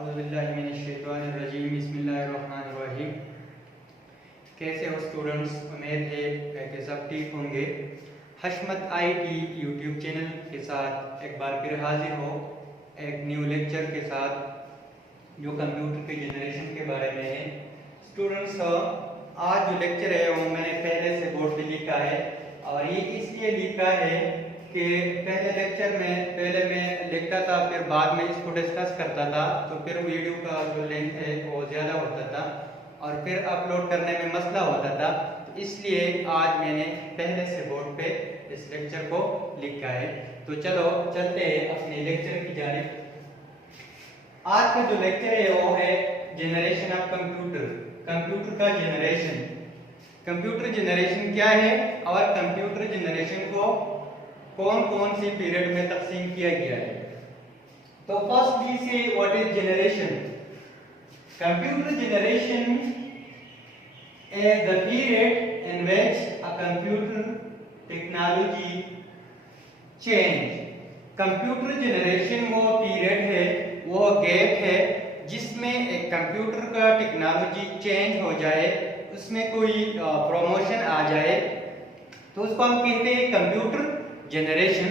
औज़ुबिल्लाहिमिनश्शैतानिर्रजीम बिस्मिल्लाहिर्रहमानिर्रहीम। कैसे हो स्टूडेंट्स? उम्मीद है कि सब ठीक होंगे। हशमत आईटी यूट्यूब चैनल के साथ एक बार फिर हाजिर हो एक न्यू लेक्चर के साथ जो कंप्यूटर के जनरेशन के बारे में है। स्टूडेंट्स, आज जो लेक्चर है वो मैंने पहले से बोर्ड पे लिखा है और ये इसलिए लिखा है कि पहले लेक्चर में पहले मैं लिखता था, फिर बाद में इसको डिस्कस करता था, तो फिर वीडियो का जो लेंथ है वो ज़्यादा होता था और फिर अपलोड करने में मसला होता था। तो इसलिए आज मैंने पहले से बोर्ड पे इस लेक्चर को लिखा है। तो चलो चलते हैं अपने लेक्चर की जानिब। आज का जो लेक्चर है वो है जनरेशन ऑफ कंप्यूटर, कंप्यूटर का जनरेशन। कंप्यूटर जनरेशन क्या है और कंप्यूटर जनरेशन को कौन कौन सी पीरियड में तकसीम किया गया है। तो फर्स्ट वी से what is generation. Computer generation is the period in which a computer technology change। Computer generation वो पीरियड है, वो गैप है जिसमें एक कंप्यूटर का टेक्नोलॉजी चेंज हो जाए, उसमें कोई प्रमोशन आ जाए, तो उसको हम कहते हैं कंप्यूटर जनरेशन।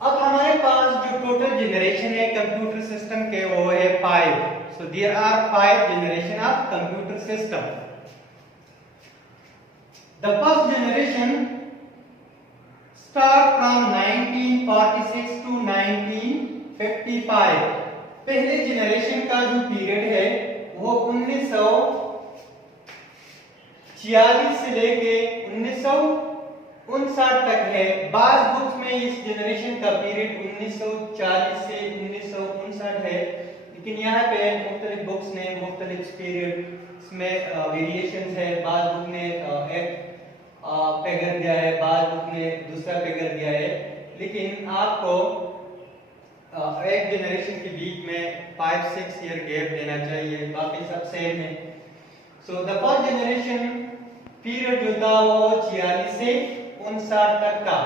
अब हमारे पास जो टोटल जनरेशन है कंप्यूटर सिस्टम के वो है 5। So there are 5 generation of computer system. The first generation start from 1946 to 1955। पहले जनरेशन का जो पीरियड है वो 1946 से लेके 1959 तक है। बाद बुक्स में इस जनरेशन का पीरियड 1940 से 1959 है, लेकिन यहाँ पे मुख्तलिफ बुक्स ने मुख्तलिफ पीरियड में वेरिएशंस है। बाद बुक ने एक फिगर दिया है, बाद बुक ने दूसरा फिगर दिया है, लेकिन आपको एक जनरेशन के बीच में 5-6 ईयर गैप देना चाहिए, बाकी सब सेम है। सो द फर्स्ट जनरेशन पीरियड जो था वो 46 से 59 तक था।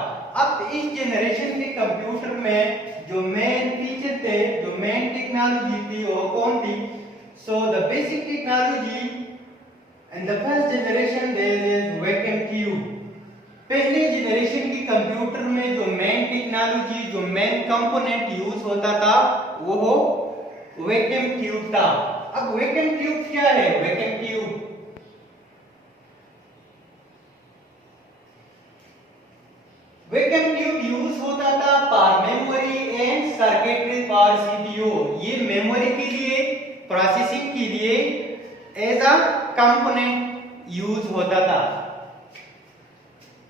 अब इस जनरेशन के कंप्यूटर में जो मेन फीचर थे, जो मेन टेक्नोलॉजी थी वो कौन थी? So the basic technology in the first generation there is vacuum tube. पहले जनरेशन के कंप्यूटर में जो मेन टेक्नोलॉजी, जो मेन कंपोनेंट यूज होता था वो वैक्यूम ट्यूब था। अब वैक्यूम ट्यूब क्या है? वैक्यूम ट्यूब यूज होता था for memory and circuitry for CPU. ये मेमोरी के लिए, प्रोसेसिंग के लिए एज अ कंपोनेंट यूज होता था।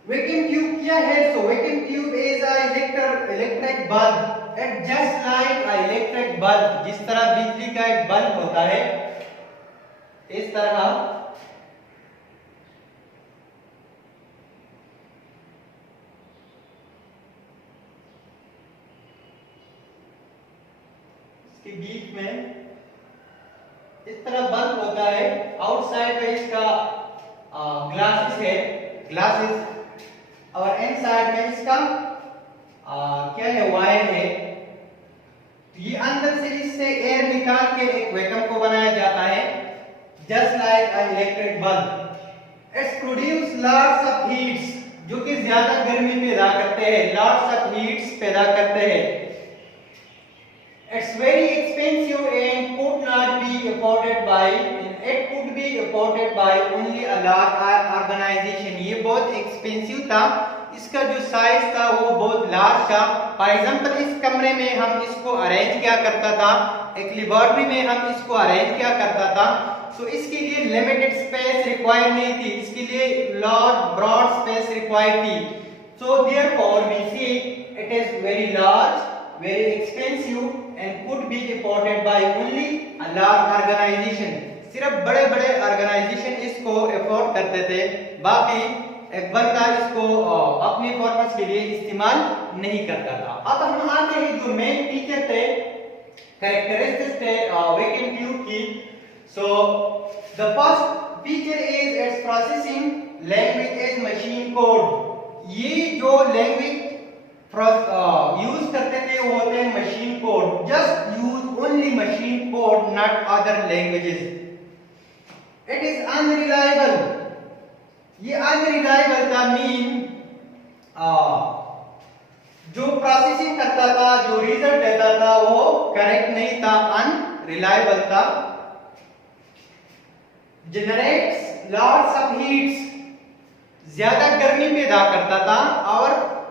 वैक्यूम ट्यूब क्या है? So vacuum tube is a electric bulb, it just like a electric bulb. जिस तरह बिजली का एक बल्ब होता है, इस तरह के बीच में इस तरह बल्ब होता है, आउटसाइड में इसका ग्लासेस है, ग्लासेस, और इनसाइड में इसका क्या है? वायर है। तो ये अंदर से इससे एयर निकाल के एक वैक्यूम को बनाया जाता है, just like a electric bulb. It's produce lots of heats, जो कि ज्यादा गर्मी पैदा करते हैं, लॉट्स ऑफ हीट्स पैदा करते हैं। It's very expensive and could not be afforded by only a large organization। ये बहुत एक्सपेंसिव था, इसका जो साइज था वो बहुत लार्ज था। फॉर एग्जांपल इस कमरे में हम इसको अरेंज क्या करता था, एक लेबोरेटरी में हम इसको अरेंज क्या करता था। सो इसके लिए लिमिटेड स्पेस रिक्वायर्ड नहीं थी, इसके लिए लार्ज ब्रॉड स्पेस रिक्वायर्ड थी। So therefore we see it is very large, very expensive and could be afforded by only a large organization। सिर्फ बड़े-बड़े ऑर्गेनाइजेशन इसको अफोर्ड करते थे, बाकी एक बंदा इसको अपने पर्पस के लिए इस्तेमाल नहीं करता था। अब हम आते हैं जो मेन फीचर थे, कैरेक्टरिस्टिक्स थे वैक्यूम ट्यूब की। So the first feature is its processing language as machine code. ये जो लैंग्वेज यूज करते थे वो होते हैं machine code. Just use only machine code, not other languages. It is unreliable. ये अनरिलायबल का मीन जो प्रोसेसिंग करता था, जो रिजल्ट देता था वो करेक्ट नहीं था, अनरिलायबल था। जनरेट्स लॉट्स ऑफ हीट्स, ज्यादा गर्मी पैदा करता था। और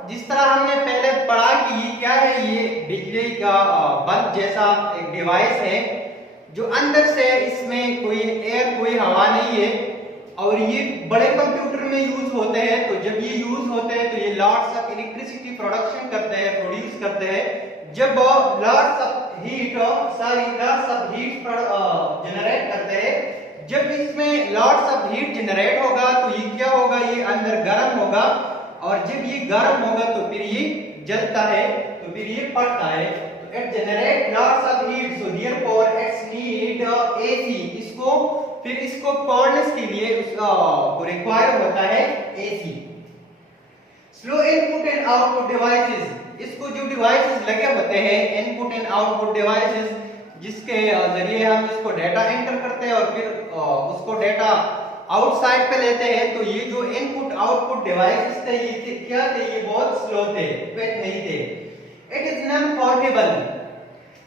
जिस तरह हमने पहले पढ़ा कि ये क्या है, ये बिजली का बल्ब जैसा एक डिवाइस है जो अंदर से इसमें कोई एयर, कोई हवा नहीं है, और ये बड़े कंप्यूटर में यूज होते हैं। तो जब ये यूज होते हैं तो ये लॉट्स ऑफ इलेक्ट्रिसिटी प्रोडक्शन करते हैं, प्रोड्यूस करते हैं। जब लॉट्स ऑफ हीट जनरेट करते हैं, जब इसमें लॉट्स ऑफ हीट जनरेट होगा तो ये क्या होगा, ये अंदर गर्म होगा, और जब ये गर्म होगा तो फिर ये जलता है, तो फिर ये फटता है। तो it generate lots of heat, so therefore it's need AC. इसको फर्नेस के लिए उसको रिक्वायर होता है AC. Slow input and output devices, इसको जो डिवाइसेस लगे होते हैं, इनपुट एंड आउटपुट डिवाइसेस, जिसके जरिए हम इसको डाटा एंटर करते हैं और फिर उसको डाटा आउटसाइड पे लेते हैं। तो ये जो इनपुट आउटपुट डिवाइसेस थे, ये क्या थे, ये बहुत स्लो थे, क्विक नहीं थे। इट इज नॉन पोर्टेबल,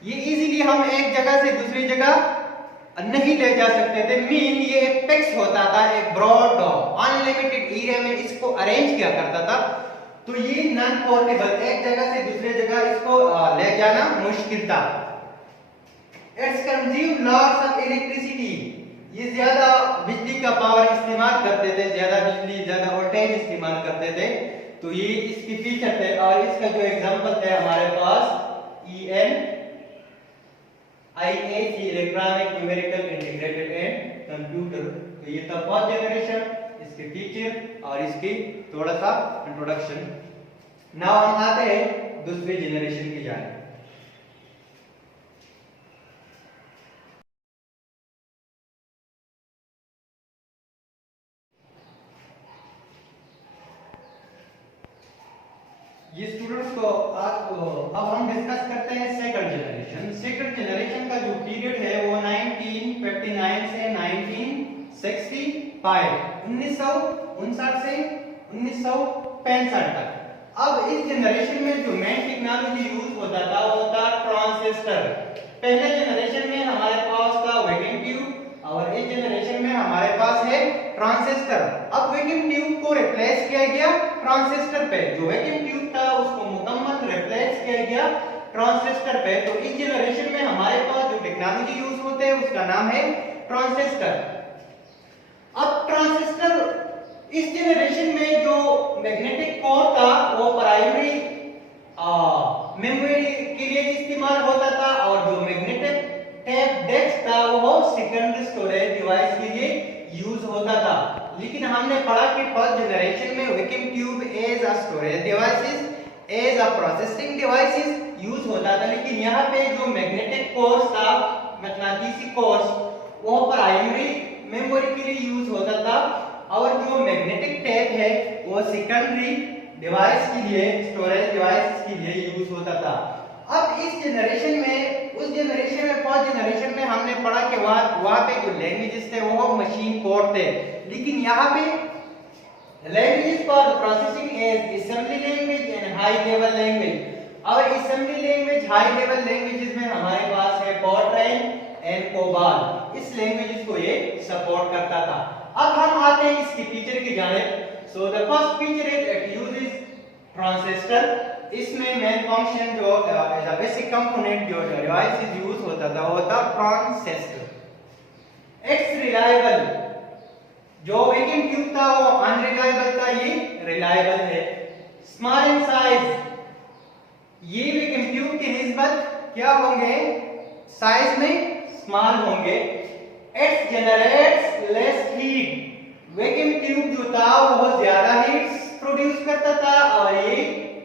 ये इजीली हम एक जगह से दूसरी जगह नहीं ले जा सकते थे। मीन ये एक फिक्स होता था, एक ब्रॉड अनलिमिटेड एरिया में इसको अरेंज किया करता था। तो ये नॉन पोर्टेबल, एक जगह से दूसरे जगह इसको ले जाना मुश्किल था। It's consume lots of electricity, ये ज्यादा बिजली का पावर इस्तेमाल करते थे, ज्यादा बिजली, ज्यादा वोल्टेज इस्तेमाल करते थे। तो ये इसके फीचर थे। और इसका जो एग्जांपल थे हमारे पास IAC, electronic numerical integrated and computer. तो ये था फर्स्ट जनरेशन, इसके फीचर और इसकी थोड़ा सा इंट्रोडक्शन। नाउ हम आते हैं दूसरी जनरेशन की जाने। ये स्टूडेंट्स को अब हम डिस्कस करते हैं सेकंड जनरेशन। सेकंड जनरेशन का जो पीरियड है वो 1959 से 1965, 1959 से 1965 तक। अब इस जनरेशन में जो मेन टेक्नोलॉजी यूज होता था वो था ट्रांजिस्टर। पहले जनरेशन में हमारे पास था वैक्यूम ट्यूब, और इस जनरेशन में हमारे पास है ट्रांजिस्टर। अब वैक्यूम ट्यूब को रिप्लेस किया गया ट्रांजिस्टर पे, जो वैक्यूम ट्यूब था उसको मुकम्मल रिप्लेस किया गया ट्रांजिस्टर पे। तो इस जनरेशन में हमारे पास जो टेक्नोलॉजी यूज होते हैं उसका नाम है ट्रांजिस्टर। अब ट्रांजिस्टर इस जनरेशन में जो मैग्नेटिक कोर था वो प्राइमरी मेमोरी के लिए इस्तेमाल होता था, और जो मैग्नेटिक टेप डेस्क था वो सेकेंडरी स्टोरेज डिवाइस के लिए यूज होता था। लेकिन हमने पढ़ा कि फर्स्ट जनरेशन में vacuum tube as a storage devices, as a processing devices use होता था। लेकिन यहाँ पे जो मैग्नेटिक कोर्स था, मैग्नेटिसी कोर्स, वो प्राइमरी मेमोरी के लिए यूज होता था, और जो मैग्नेटिक टेप है वो सेकेंडरी डिवाइस के लिए, स्टोरेज डिवाइस के लिए यूज होता था। अब इस जनरेशन में, उस जनरेशन में, फर्स्ट जनरेशन में हमने पढ़ा कि वहां पे जो लैंग्वेजेस थे वो मशीन कोड थे। लेकिन यहाँ पे languages for processing is assembly language and high level language. और assembly language, high level languages में हमारे पास है फोर्ट्रैन एंड कोबाल। इस लैंग्वेजेस को ये सपोर्ट करता था। अब हम आते हैं इसकी फीचर की जानिब। सो the first feature is it uses transistor. इसमें मेन फंक्शन जो एज अ बेसिक कंपोनेंट जो डिवाइस यूज होता था वो था ट्रांजिस्टर। इट्स रिलायबल, जो वैक्यूम ट्यूब था वो अनरिलायबल था, ये रिलायबल है। स्मॉल इन साइज, ये वैक्यूम ट्यूब की निस्बत क्या होंगे, साइज में स्मॉल होंगे। It's generates less heat, vacuum tube जो था वो ज्यादा हीट प्रोड्यूस करता था और ये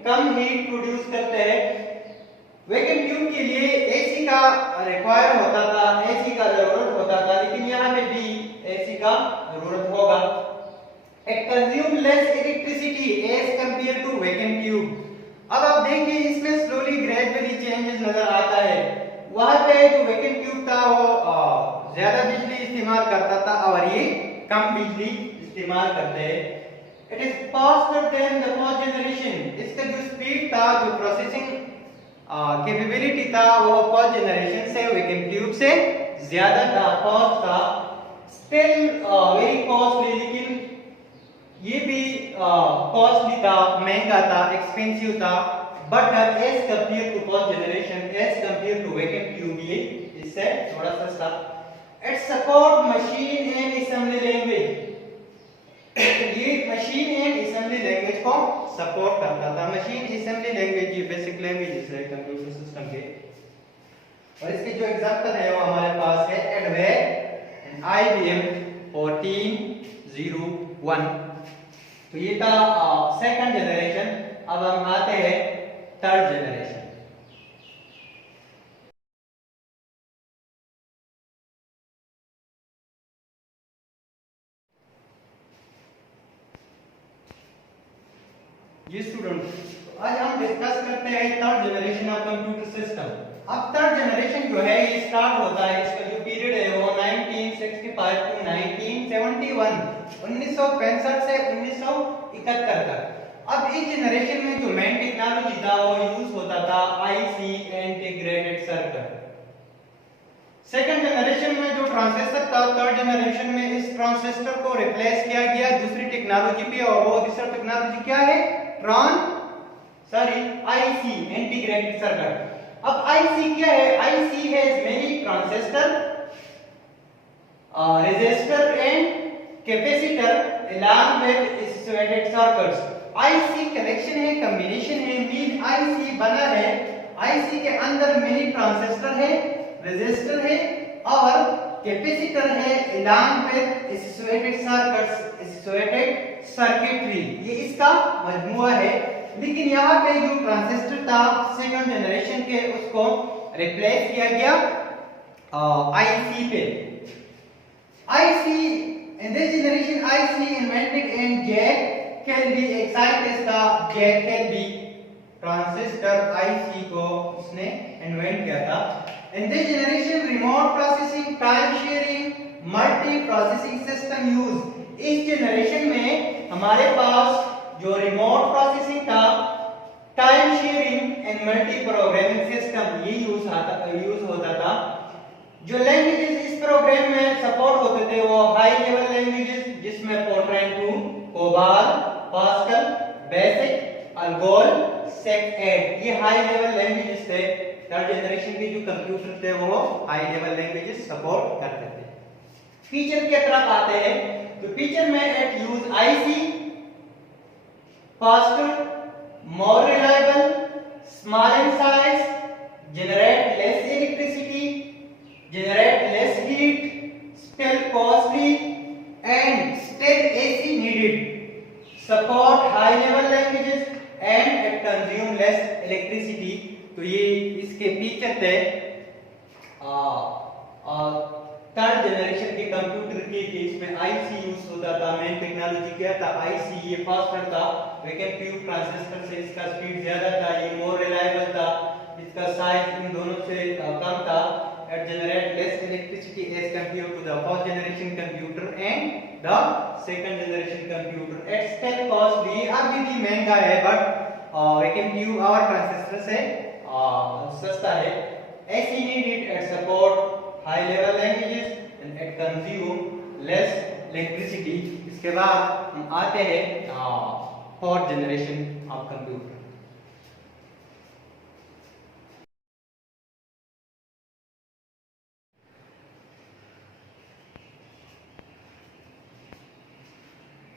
कम हीट प्रोड्यूस करते हैं। वैक्यूम ट्यूब के लिए एसी का रिक्वायर होता था, एसी का जरूरत होता था, लेकिन यहाँ पे भी एसी का जरूरत होगा। It consume less electricity as compare to vacuum tube. अब आप करता था और ये कम बिजली इस्तेमाल करते हैं। It is faster than the first generation. इसका जो स्पीड था, जो प्रोसेसिंग कैपेबिलिटी था, वो फर्स्ट जनरेशन से वैक्यूम ट्यूब से ज्यादा था, फास्ट था। स्टिल वेरी कॉस्टली, लेकिन ये भी कॉस्टली था, महंगा था, एक्सपेंसिव था। But as compare to first generation, as compare to vacuum tube, ये इससे थोड़ा सस्ता। It support machine and assembly language. ये मशीन एंड असेंबली लैंग्वेज को सपोर्ट करता था। मशीन असेंबली लैंग्वेज ये बेसिक लैंग्वेजेस है कंप्यूटर सिस्टम के। और इसके जो एग्जांपल है वो हमारे पास है एडवेयर एंड IBM 1401। तो ये था सेकंड जनरेशन। अब हम आते हैं थर्ड जनरेशन। ये स्टूडेंट, आज हम डिस्कस करते हैं third generation of computer system. अब थर्ड जनरेशन जो है ये स्टार्ट होता है, इसका जो पीरियड है वो 1965 टू 1971, 1965 से 1971 तक। अब इस जनरेशन में जो मेन टेक्नोलॉजी था वो यूज होता था IC, integrated circuit. Second generation में जो ट्रांजिस्टर था, थर्ड जनरेशन में इस ट्रांजिस्टर को रिप्लेस किया गया दूसरी टेक्नोलॉजी पे, और वो दूसरा टेक्नोलॉजी क्या है? IC, integrated circuit. अब IC क्या है? IC has many transistor, resistor and capacitor along with associated circuits। IC connection है, कॉम्बिनेशन है, मीन IC बना है, IC के अंदर मेनी ट्रांजिस्टर है, रेजिस्टर है और कैपेसिटर है, along with associated circuits, associated circuitry, ये इसका मजमूआ है। लेकिन यहाँ पे जो ट्रांजिस्टर था सेकंड जनरेशन के, उसको रिप्लेस किया गया IC पे। IC in this generation, IC invented and Jack Kelby excited the Jack Kelby transistor IC को उसने इन्वेंट किया था। In this generation, remote processing, time sharing, multi processing system use। इस जनरेशन में हमारे पास जो रिमोट प्रोसेसिंग था, time sharing and multi programming system, ये यूज होता था। जो लैंग्वेजेस इस प्रोग्राम में सपोर्ट होते थे वो हाई लेवल लैंग्वेजेस, जिसमें Fortran 2, COBOL, Pascal, BASIC, ALGOL, सेक8, ये हाई लेवल लैंग्वेजेस थे। थर्ड जनरेशन के जो कंप्यूटर थे वो हाई लेवल लैंग्वेजेस सपोर्ट करते थे। फीचर की तरफ आते हैं, तो फीचर में it use IC, faster, more reliable, small in size, generate less electricity, generate less heat, still costly and still AC needed, support high level languages and it consume less electricity। तो ये इसके feature थे third generation के computer के इसमें IC use होता था। Main technology क्या था? IC, ये फास्टर था, वैक्यूम ट्यूब ट्रांजिस्टर से इसका स्पीड ज्यादा था, ये मोर रिलायबल था, इसका साइज इन दोनों से कम था। It generate less electricity as compare to the first generation computer and the second generation computer. It's still costly, अभी भी महंगा है, बट वैक्यूम ट्यूब और ट्रांजिस्टर से सस्ता है। AC needed and support high level languages and it consume less electricity। इसके बाद हम आते हैं फोर्थ जनरेशन ऑफ कंप्यूटर।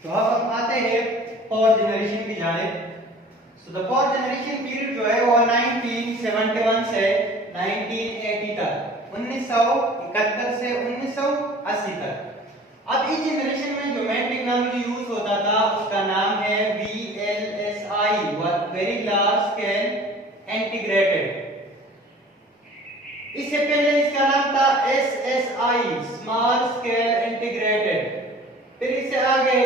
तो अब हम आते हैं फोर्थ जनरेशन की जानिब। So the fourth generation period जो है वो 1971 से 1980 तक, 1971 से 1980 तक। अब इस जनरेशन में जो मेन टेक्नोलॉजी यूज होता था उसका नाम है VLSI, very large scale integrated. इससे पहले इसका नाम था SSI, स्मॉल स्केल इंटीग्रेटेड। फिर इससे आगे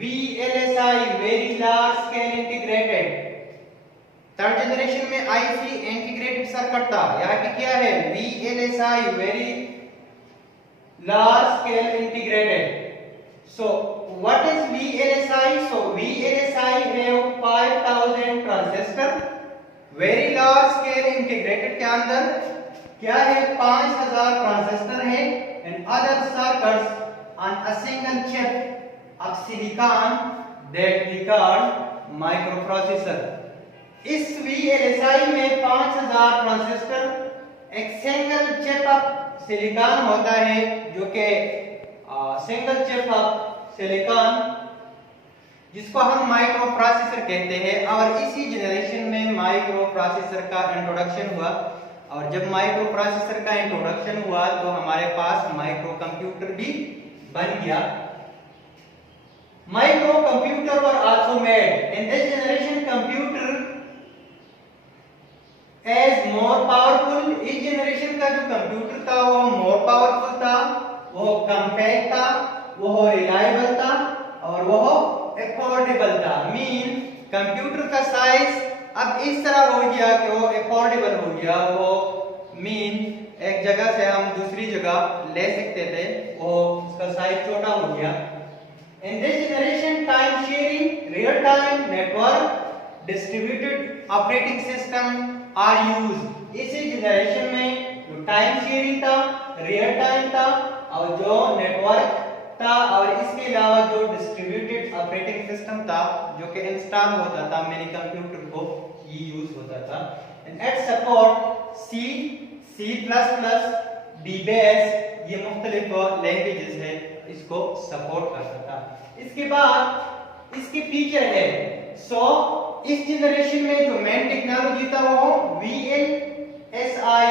VLSI, very large scale integrated. Third generation में IC, इंटीग्रेटेड सर्किट था। यहाँ पे क्या है? VLSI, very large scale integrated. So what is VLSI? So VLSI have 5000 transistor. Very large scale integrated के अंदर क्या है, 5000 ट्रांजिस्टर है and other circuits on a single chip of silicon that we call microprocessor. इस VLSI में 5000 transistor, एक single chip off silicon होता है जो कि सिंगल चिप ऑफ सिलिकॉन जिसको हम माइक्रो प्रोसेसर कहते हैं। और इसी जनरेशन में माइक्रो प्रोसेसर का इंट्रोडक्शन हुआ, और जब माइक्रो प्रोसेसर का इंट्रोडक्शन हुआ तो हमारे पास माइक्रो कंप्यूटर भी बन गया। Micro computer were also made in this generation. Computer as more powerful, इस जनरेशन का जो कंप्यूटर था वो मोर पावरफुल था, वो कॉम्पैक्ट था, वो रिलायबल था और वो अफोर्डेबल था। मीन कंप्यूटर का साइज अब इस तरह हो गया कि वो अफोर्डेबल हो गया। वो मीन एक जगह से हम दूसरी जगह ले सकते थे, वो उसका साइज छोटा हो गया। In this generation time sharing, real time network, distributed operating system are used. इसी जनरेशन में जो टाइम शेयरिंग था, रियल टाइम था और जो नेटवर्क था और इसके अलावा जो डिस्ट्रीब्यूटेड ऑपरेटिंग सिस्टम था जो कि इंस्टॉल होता था मेरे कंप्यूटर को, ये यूज होता था। And it support C, C plus plus, D base, ये मुख्तलिफ लैंग्वेजेस है, इसको सपोर्ट करता था। इसके बाद इसके फीचर है। सो इस जनरेशन में जो मेन टेक्नोलॉजी था वो VLSI,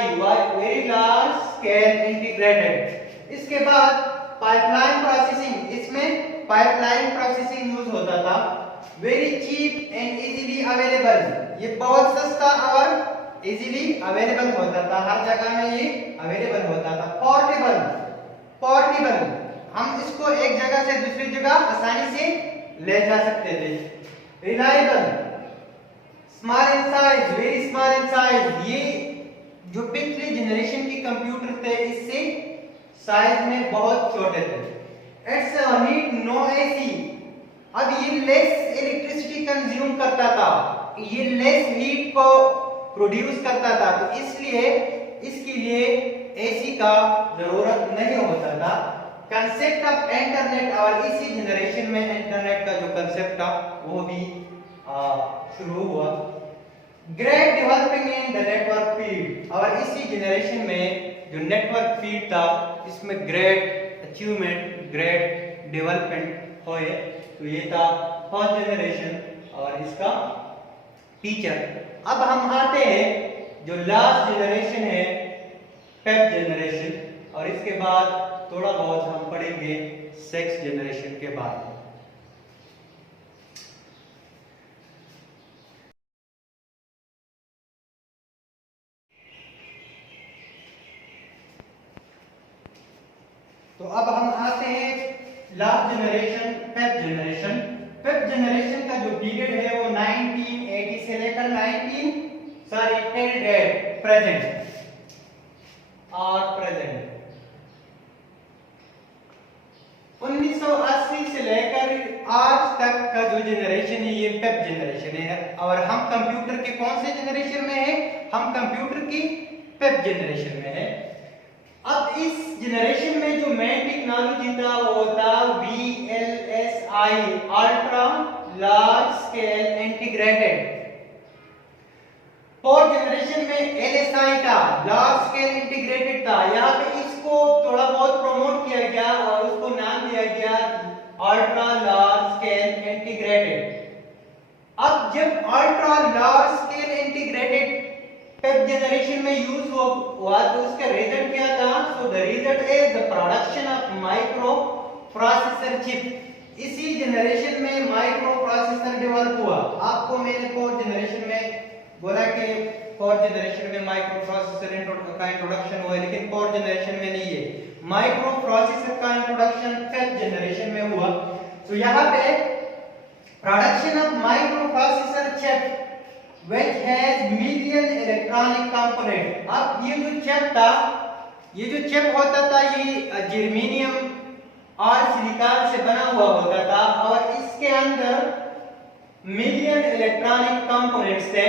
very large scale integrated. इसके बाद पाइपलाइन प्रोसेसिंग, इसमें पाइपलाइन प्रोसेसिंग यूज होता था। Very cheap and easily available, ये बहुत सस्ता और इजीली अवेलेबल होता था, हर जगह में ये अवेलेबल होता था। पोर्टेबल, पोर्टेबल, हम इसको एक जगह से दूसरी जगह आसानी से ले जा सकते थे। Reliable, small in size, very small in size, ये जो पिछले जनरेशन के कंप्यूटर थे इससे साइज में बहुत छोटे थे। इट्स नीड नो एसी, अब ये लेस इलेक्ट्रिसिटी कंज्यूम करता था, ये लेस हीट को प्रोड्यूस करता था, तो इसलिए इसके लिए एसी का जरूरत नहीं होता था। कंसेप्ट ऑफ इंटरनेट, और इसी जनरेशन में इंटरनेट का जो कंसेप्ट था वो भी शुरू हुआ। Great developing in the network field, और इसी जनरेशन में जो नेटवर्क फील्ड था इसमें ग्रेट अचीवमेंट, ग्रेट डेवलपमेंट हुए। तो ये था फर्स्ट जनरेशन और इसका फीचर। अब हम आते हैं जो लास्ट जनरेशन है, फिफ्थ जनरेशन, और इसके बाद थोड़ा बहुत हम पढ़ेंगे सिक्स्थ जनरेशन के बाद। तो अब हम आते हैं last generation, fifth generation. Fifth generation का जो पीरियड है वो 1980 से लेकर टिल डेट प्रेजेंट और प्रेजेंट 1980 से लेकर आज तक का जो जनरेशन है ये फिफ्थ जनरेशन है। और हम कंप्यूटर के कौन से जनरेशन में है? हम कंप्यूटर की फिफ्थ जनरेशन में है। अब इस जनरेशन में जो मेन टेक्नोलॉजी था वो था VLSI, ultra large scale integrated. Fourth generation में LSI था, लार्ज स्केल इंटीग्रेटेड था। यहाँ पे इसको थोड़ा बहुत प्रमोट किया गया और उसको नाम दिया गया अल्ट्रा लार्ज स्केल इंटीग्रेटेड। अब जब ultra large scale integrated fifth generation में यूज हुआ तो उसका रिजल्ट क्या था? So the result is the production of micro processor chip. इसी जनरेशन में माइक्रो प्रोसेसर डेवलप हुआ। आपको मैंने फोर्थ जनरेशन में बोला कि फोर्थ जनरेशन में माइक्रो प्रोसेसर का इंट्रोडक्शन हुआ, लेकिन फोर्थ जनरेशन में नहीं है। माइक्रो प्रोसेसर का इंट्रोडक्शन फिफ्थ जनरेशन में हुआ। तो यहाँ पे production of micro processor chip which has million electronic component। अब ये जो चिप था ये जो चिप होता था ये जर्मेनियम और सिलिकॉन से बना हुआ होता था और इसके अंदर मिलियन इलेक्ट्रॉनिक कंपोनेंट्स थे।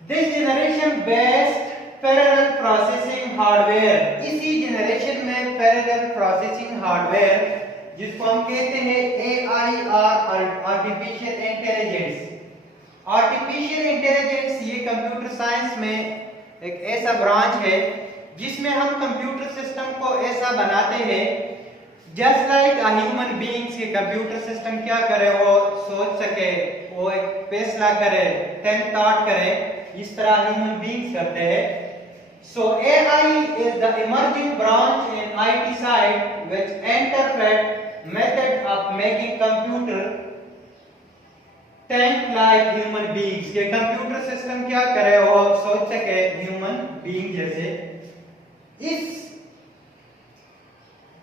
This generation based parallel processing hardware, इसी जनरेशन में पैरेलल प्रोसेसिंग हार्डवेयर जिसको हम कहते हैं एआई और आर्टिफिशियल इंटेलिजेंस। आर्टिफिशियल इंटेलिजेंस ये कंप्यूटर साइंस में एक ऐसा ब्रांच है जिसमें हम कंप्यूटर सिस्टम को ऐसा बनाते हैं just like a human beings के कंप्यूटर सिस्टम क्या करे, वो सोच सके, वो एक फैसला करे, थिंक थॉट करे, इस तरह ह्यूमन बीइंग्स करते हैं। So AI is the emerging branch in IT side which interpret method of making computer think like human beings। ये कंप्यूटर सिस्टम क्या करे, वो सोच सके ह्यूमन बीइंग जैसे। इस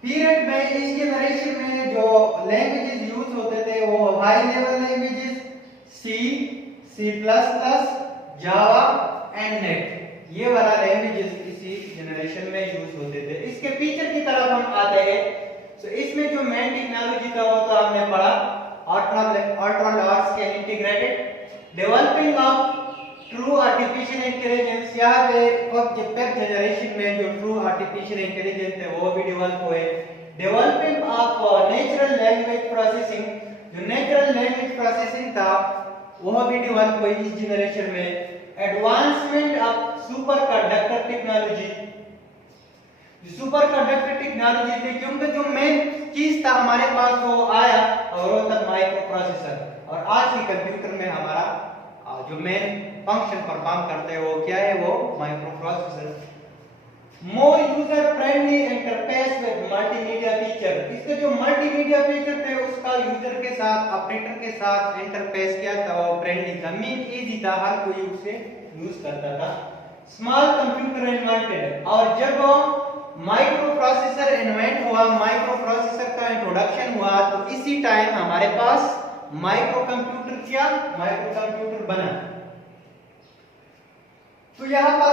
पीरियड में, इस जनरेशन में जो लैंग्वेजेस यूज होते थे वो high level languages C, C++, Java and net, ये वाला लैंग्वेजेस इसी जनरेशन में यूज होते थे। इसके फीचर की तरफ हम आते हैं। तो इसमें जो मेन टेक्नोलॉजी था वो तो हमने पढ़ा, ultra large scale integrated developing of true artificial intelligence. यहाँ पे फिफ्थ जनरेशन में जो ट्रू आर्टिफिशियल इंटेलिजेंस है वो भी डेवलप हुए। Developing of natural language processing, जो नेचुरल लैंग्वेज प्रोसेसिंग था वो भी डेवलप हुई इस जनरेशन में। Advancement of super conductor technology, super conductor technology थी क्योंकि जो मेन चीज था हमारे पास वो आया और वो था माइक्रो प्रोसेसर। और आज के कंप्यूटर में हमारा जो मेन फंक्शन परफॉर्म करते हैं वो क्या है, वो micro processor. More user friendly interface with multimedia feature, इसके जो मल्टीमीडिया फीचर थे उसका यूजर के साथ, ऑपरेटर के साथ इंटरफेस क्या था, वो फ्रेंडली था, मीन इजी था, हर कोई उसे यूज करता था। स्मॉल कंप्यूटर इन्वेंटेड, और जब माइक्रो प्रोसेसर इन्वेंट हुआ, माइक्रो प्रोसेसर का इंट्रोडक्शन हुआ तो इसी टाइम हमारे पास माइक्रो कंप्यूटर क्या, माइक्रो कंप्यूटर बना। तो यहाँ पर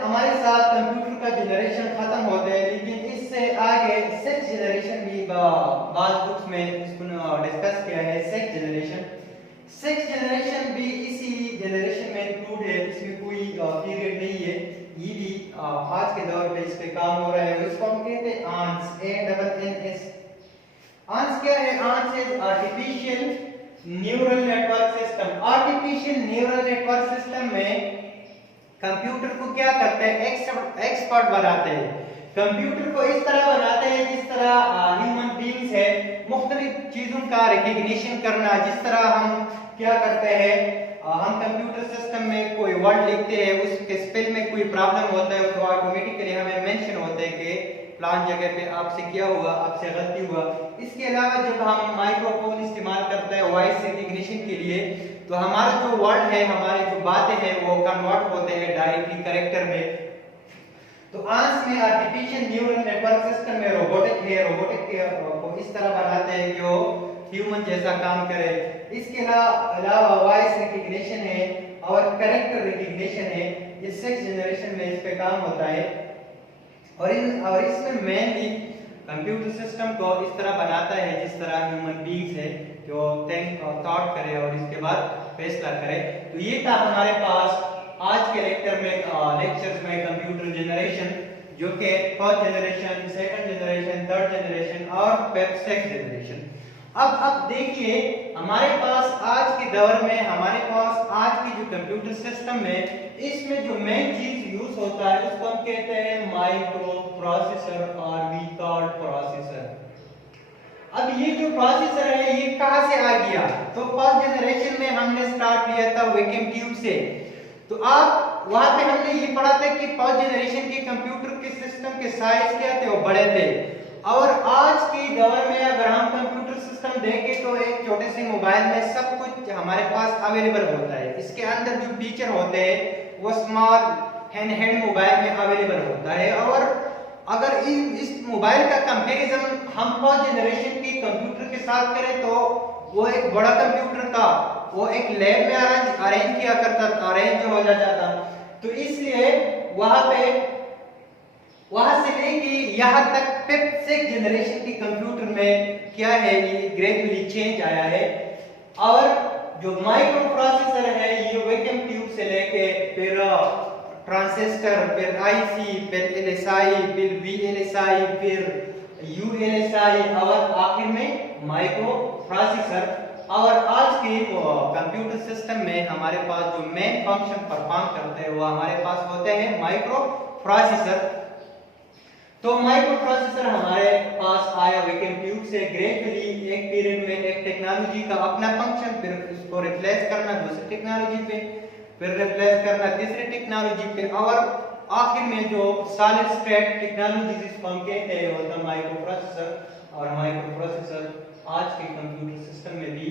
हमारे साथ कंप्यूटर का जनरेशन खत्म होता है, लेकिन इससे आगे सिक्स जनरेशन भी बाद बुक्स में इसको डिस्कस किया है। सिक्स जनरेशन भी इसी जनरेशन में इंक्लूड है, इसमें कोई पीरियड नहीं है, ये भी आज के दौर पे इस पे काम हो रहा है। इसको हम कहते हैं आंस, ANNS। आंस क्या है? ANNs is artificial neural network system. Artificial neural network system में कंप्यूटर को क्या करते हैं, एक्सपर्ट बनाते हैं। कंप्यूटर को इस तरह बनाते हैं जिस तरह ह्यूमन बीइंग्स है, मुख्तलिफ चीजों का रिकग्निशन करना। जिस तरह हम क्या करते हैं, हम कंप्यूटर सिस्टम में कोई वर्ड लिखते हैं, उसके स्पेल में कोई प्रॉब्लम होता है तो ऑटोमेटिकली हमें मेंशन होता है कि प्लान जगह पे आपसे क्या हुआ, आपसे गलती हुआ। इसके अलावा जब हम माइक्रोफोन इस्तेमाल करते हैं वॉइस रिकग्निशन के लिए, तो हमारा जो वर्ड है, हमारी जो बातें हैं वो कन्वर्ट होते हैं डायरेक्टली कैरेक्टर में। तो आंस में आर्टिफिशियल न्यूरल नेटवर्क सिस्टम में रोबोटिक है, रोबोटिक को इस तरह बनाते हैं कि वो ह्यूमन जैसा काम करे। इसके अलावा वॉइस रिकग्निशन है और कैरेक्टर रिकग्निशन है, ये सिक्स जनरेशन में इस पे काम होता है। और इसमें मेनली कंप्यूटर सिस्टम को इस तरह बनाता है जिस तरह ह्यूमन बीइंग्स है, जो थिंक और थॉट करे और इसके बाद फैसला करे। तो ये था हमारे पास आज के लेक्चर्स में कंप्यूटर जनरेशन, जो कि first generation, second generation, third generation और फिफ्थ जनरेशन। अब देखिए हमारे पास आज के दौर में, हमारे पास आज की जो कंप्यूटर सिस्टम है, इसमें जो मेन चीज यूज होता है उसको हम कहते हैं माइक्रो प्रोसेसर और वी कॉल्ड प्रोसेसर। अब ये जो प्रोसेसर है ये कहां से आ गया? तो फर्स्ट जनरेशन में हमने स्टार्ट किया था वैक्यूम ट्यूब से। तो आप वहां पे हमने ये पढ़ा था कि फर्स्ट जनरेशन के कंप्यूटर के सिस्टम के साइज क्या थे, वो बड़े थे। और आज के दौर में अगर हम कंप्यूटर सिस्टम देखें तो एक छोटे से मोबाइल में सब कुछ हमारे पास अवेलेबल होता है। इसके अंदर जो फीचर होते हैं वो स्मॉल हैंड मोबाइल में अवेलेबल होता है। और अगर इस मोबाइल का कंपैरिजन हम फर्स्ट जनरेशन के कंप्यूटर के साथ करें तो वो एक बड़ा कंप्यूटर था, वो एक लैब में अरेंज किया करता था, अरेंज हो जाता था। तो इसलिए वहां पे वहां से लेके यहाँ तक 5th जनरेशन के कंप्यूटर में क्या है, ये ग्रेजुअली चेंज आया है। और जो माइक्रो प्रोसेसर है ये वैक्यूम ट्यूब से लेके फिर ट्रांजिस्टर, फिर आईसी, फिर एलएसआई, फिर वीएलएसआई, फिर यूएलएसआई और आखिर में माइक्रो प्रोसेसर। और आज के कंप्यूटर सिस्टम में हमारे पास जो मेन फंक्शन परफॉर्म करते हैं वो हमारे पास होते हैं माइक्रो प्रोसेसर। तो माइक्रो प्रोसेसर हमारे पास आया वैक्यूम ट्यूब से, ग्रेजुअली एक पीरियड में एक टेक्नोलॉजी का अपना फंक्शन, फिर उसको रिप्लेस करना दूसरी टेक्नोलॉजी पे, फिर रिप्लेस करना तीसरी टेक्नोलॉजी पे, और आखिर में जो सॉलिड स्टेट टेक्नोलॉजी जिसको हम कहते हैं वो था माइक्रो प्रोसेसर। और माइक्रो प्रोसेसर आज के कंप्यूटर सिस्टम में भी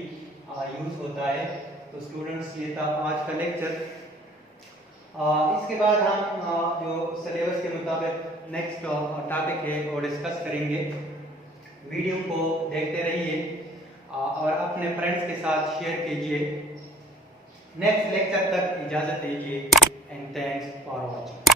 यूज होता है। तो स्टूडेंट्स ये था आज का लेक्चर। इसके बाद हम जो सिलेबस के मुताबिक नेक्स्ट टॉपिक है वो डिस्कस करेंगे। वीडियो को देखते रहिए और अपने फ्रेंड्स के साथ शेयर कीजिए। नेक्स्ट लेक्चर तक इजाजत दीजिए एंड थैंक्स फॉर वॉचिंग।